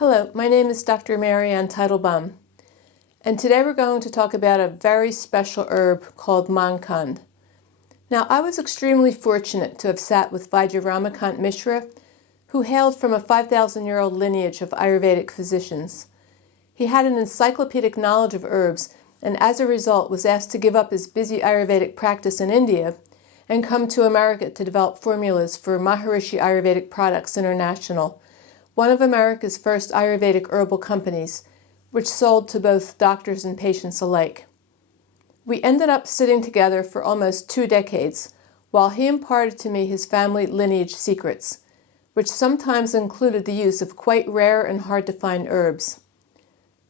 Hello, my name is Dr. Marianne Teitelbaum, and today we're going to talk about a very special herb called Mankund. Now, I was extremely fortunate to have sat with Vaidya Rama Kant Mishra, who hailed from a 5,000-year-old lineage of Ayurvedic physicians. He had an encyclopedic knowledge of herbs, and as a result was asked to give up his busy Ayurvedic practice in India and come to America to develop formulas for Maharishi Ayurvedic Products International, one of America's first Ayurvedic herbal companies, which sold to both doctors and patients alike. We ended up sitting together for almost 2 decades, while he imparted to me his family lineage secrets, which sometimes included the use of quite rare and hard-to-find herbs.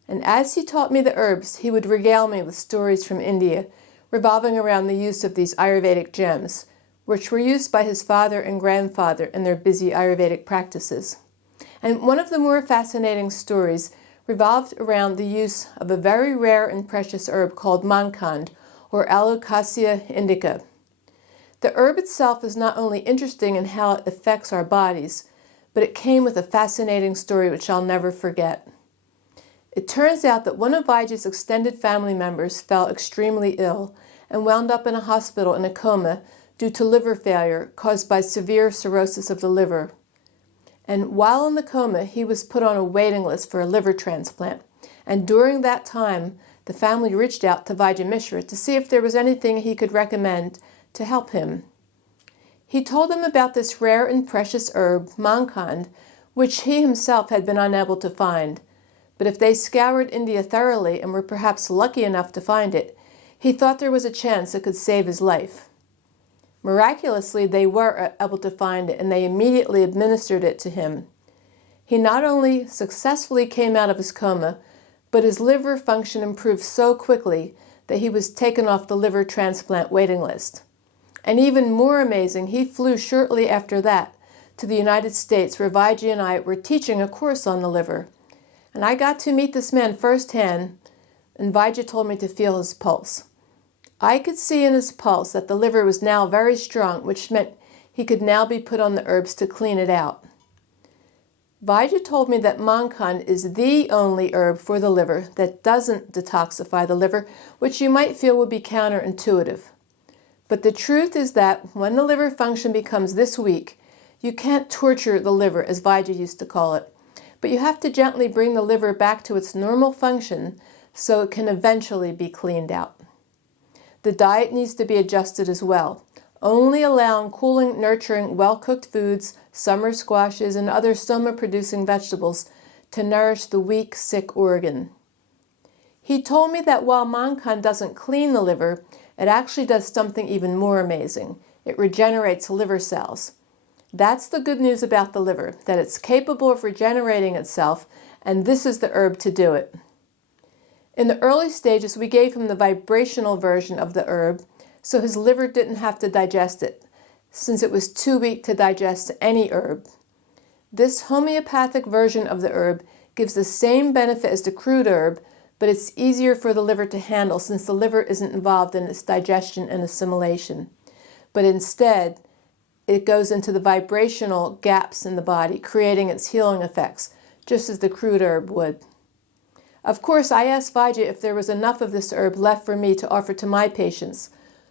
And as he taught me the herbs, he would regale me with stories from India, revolving around the use of these Ayurvedic gems, which were used by his father and grandfather in their busy Ayurvedic practices. And one of the more fascinating stories revolved around the use of a very rare and precious herb called Mankand, or Alocasia indica. The herb itself is not only interesting in how it affects our bodies, but it came with a fascinating story which I'll never forget. It turns out that one of Vaidya's extended family members fell extremely ill and wound up in a hospital in a coma due to liver failure caused by severe cirrhosis of the liver. And while in the coma, he was put on a waiting list for a liver transplant. And during that time, the family reached out to Vaidya Mishra to see if there was anything he could recommend to help him. He told them about this rare and precious herb, Mankand, which he himself had been unable to find. But if they scoured India thoroughly and were perhaps lucky enough to find it, he thought there was a chance it could save his life. Miraculously, they were able to find it, and they immediately administered it to him. He not only successfully came out of his coma, but his liver function improved so quickly that he was taken off the liver transplant waiting list. And even more amazing, he flew shortly after that to the United States, where Vaidya and I were teaching a course on the liver. And I got to meet this man firsthand, and Vaidya told me to feel his pulse. I could see in his pulse that the liver was now very strong, which meant he could now be put on the herbs to clean it out. Vaidya told me that Mankand is the only herb for the liver that doesn't detoxify the liver, which you might feel would be counterintuitive. But the truth is that when the liver function becomes this weak, you can't torture the liver, as Vaidya used to call it, but you have to gently bring the liver back to its normal function so it can eventually be cleaned out. The diet needs to be adjusted as well, only allowing cooling, nurturing, well-cooked foods, summer squashes, and other stoma-producing vegetables to nourish the weak, sick organ. He told me that while Mankand doesn't clean the liver, it actually does something even more amazing. It regenerates liver cells. That's the good news about the liver, that it's capable of regenerating itself, and this is the herb to do it. In the early stages, we gave him the vibrational version of the herb, so his liver didn't have to digest it, since it was too weak to digest any herb. This homeopathic version of the herb gives the same benefit as the crude herb, but it's easier for the liver to handle since the liver isn't involved in its digestion and assimilation. But instead, it goes into the vibrational gaps in the body, creating its healing effects, just as the crude herb would. Of course, I asked Vaidya if there was enough of this herb left for me to offer to my patients,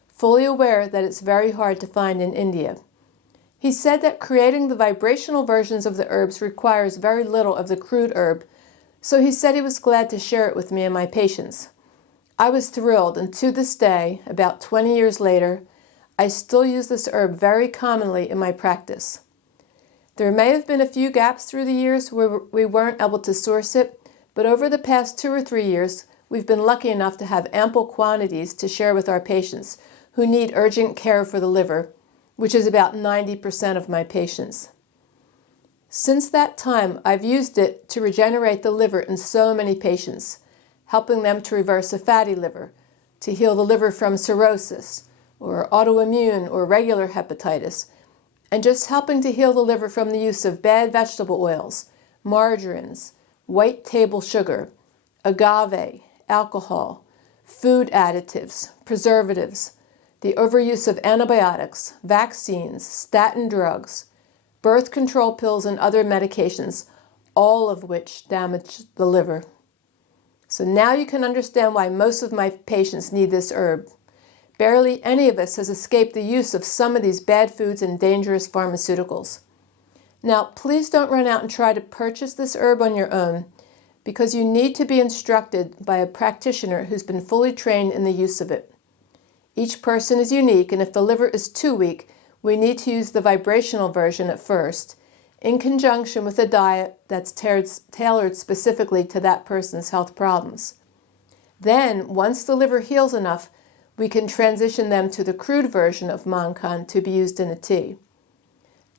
fully aware that it's very hard to find in India. He said that creating the vibrational versions of the herbs requires very little of the crude herb, so he said he was glad to share it with me and my patients. I was thrilled, and to this day, about 20 years later, I still use this herb very commonly in my practice. There may have been a few gaps through the years where we weren't able to source it, but over the past 2 or 3 years, we've been lucky enough to have ample quantities to share with our patients who need urgent care for the liver, which is about 90% of my patients. Since that time, I've used it to regenerate the liver in so many patients, helping them to reverse a fatty liver, to heal the liver from cirrhosis, or autoimmune or regular hepatitis, and just helping to heal the liver from the use of bad vegetable oils, margarines, white table sugar, agave, alcohol, food additives, preservatives, the overuse of antibiotics, vaccines, statin drugs, birth control pills, and other medications, all of which damage the liver. So now you can understand why most of my patients need this herb. Barely any of us has escaped the use of some of these bad foods and dangerous pharmaceuticals. Now, please don't run out and try to purchase this herb on your own, because you need to be instructed by a practitioner who's been fully trained in the use of it. Each person is unique, and if the liver is too weak, we need to use the vibrational version at first, in conjunction with a diet that's tailored specifically to that person's health problems. Then, once the liver heals enough, we can transition them to the crude version of Mankund to be used in a tea.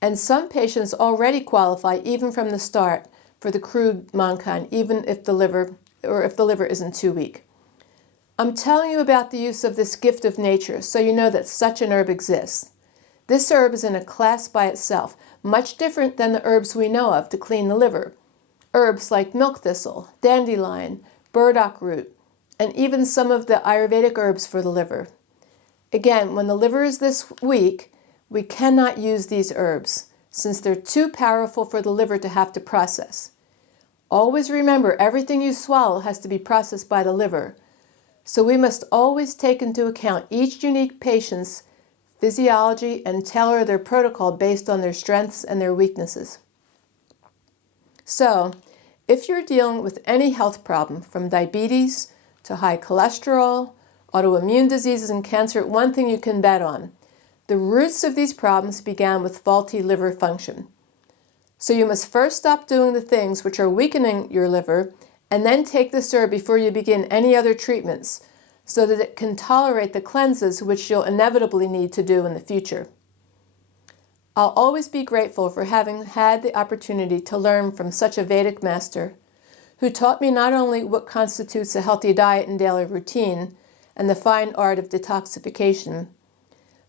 And some patients already qualify, even from the start, for the crude Mankund, even if the liver isn't too weak. I'm telling you about the use of this gift of nature so you know that such an herb exists. This herb is in a class by itself, much different than the herbs we know of to clean the liver. Herbs like milk thistle, dandelion, burdock root, and even some of the Ayurvedic herbs for the liver. Again, when the liver is this weak, we cannot use these herbs, since they're too powerful for the liver to have to process. Always remember, everything you swallow has to be processed by the liver. So we must always take into account each unique patient's physiology and tailor their protocol based on their strengths and their weaknesses. So, if you're dealing with any health problem, from diabetes to high cholesterol, autoimmune diseases, and cancer, one thing you can bet on: the roots of these problems began with faulty liver function. So you must first stop doing the things which are weakening your liver, and then take this herb before you begin any other treatments, so that it can tolerate the cleanses which you'll inevitably need to do in the future. I'll always be grateful for having had the opportunity to learn from such a Vedic master, who taught me not only what constitutes a healthy diet and daily routine, and the fine art of detoxification,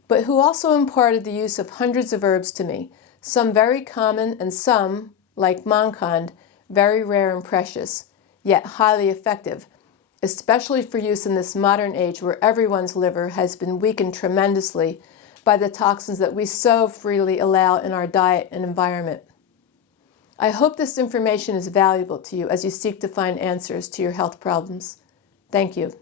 but who also imparted the use of hundreds of herbs to me, some very common and some, like Mankund, very rare and precious, yet highly effective, especially for use in this modern age where everyone's liver has been weakened tremendously by the toxins that we so freely allow in our diet and environment. I hope this information is valuable to you as you seek to find answers to your health problems. Thank you.